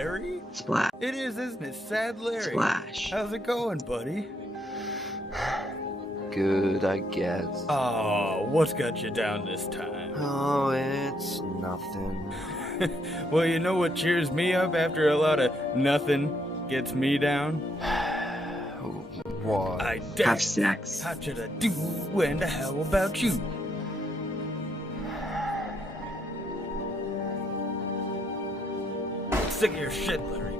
Larry? Splash. It is, isn't it? Sad Larry. Splash. How's it going, buddy? Good, I guess. Oh, what's got you down this time? Oh, it's nothing. Well, you know what cheers me up after a lot of nothing gets me down? What? I Have dance. sex. How should I do? And how about you? Sick of your shit, Larry.